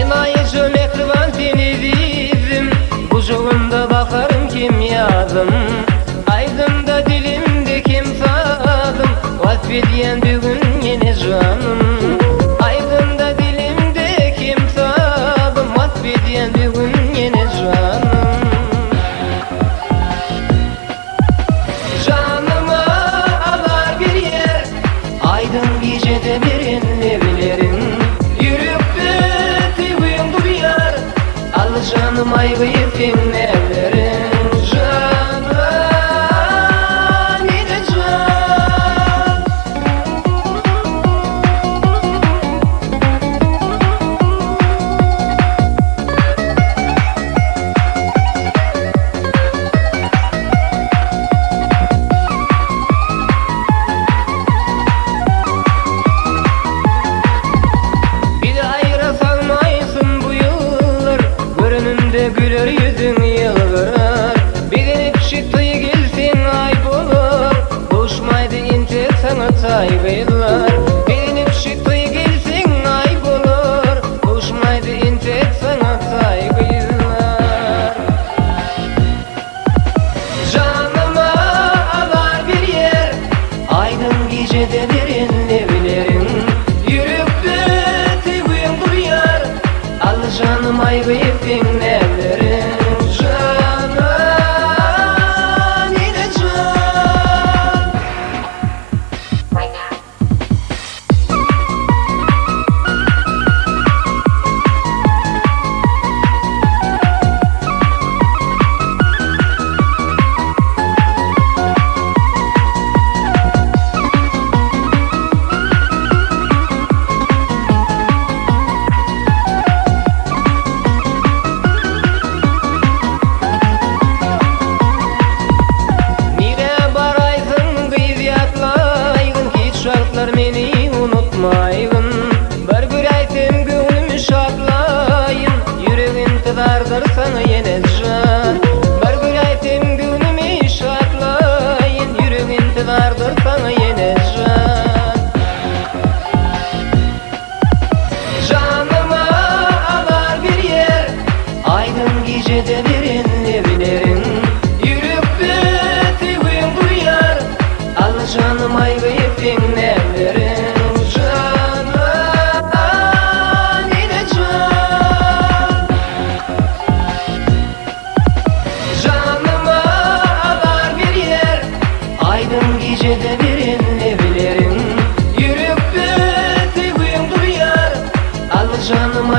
Enayi mehriban seni dizim, bu jogunda bakarım kim yazım. Aydın'da dilimde kim sazım, vasfediyen bugün yine canım. Aydın'da dilimde kim sazım, vasfediyen bugün yine canım. Canıma alar bir yer, aydın gecede birin evlerin. Canım aygıyı dinlerim. Canım yine can. Bir de ayıra salmaysın bu yıllar, önümde güler yüzün yılgırar. Bir gelip çıktığı gelsin ayıp olur, boşmaydı ince sana saygılar. Bir gelip çıktığı gelsin ayıp olur, boşmaydı ince sana saygılar. Canıma alar bir yer, aydın gecede derin evlerin. Yürüktü tüyün duyar, al canım aygıyı dinlerim. Canım yine can. Beni unutmayın, bir güreytim gönlümü şadlayın, yüreğim tıdardır sana yine can. Bir güreytim gönlümü şadlayın, yüreğim tıdardır sana yine can. Canıma alar bir yer, aydın gecede birin evlerin. Yürekte tüyün duyar, al canım aygıyı dinle. Gecede birin evlerin, yürekte tüyün duyar, al canım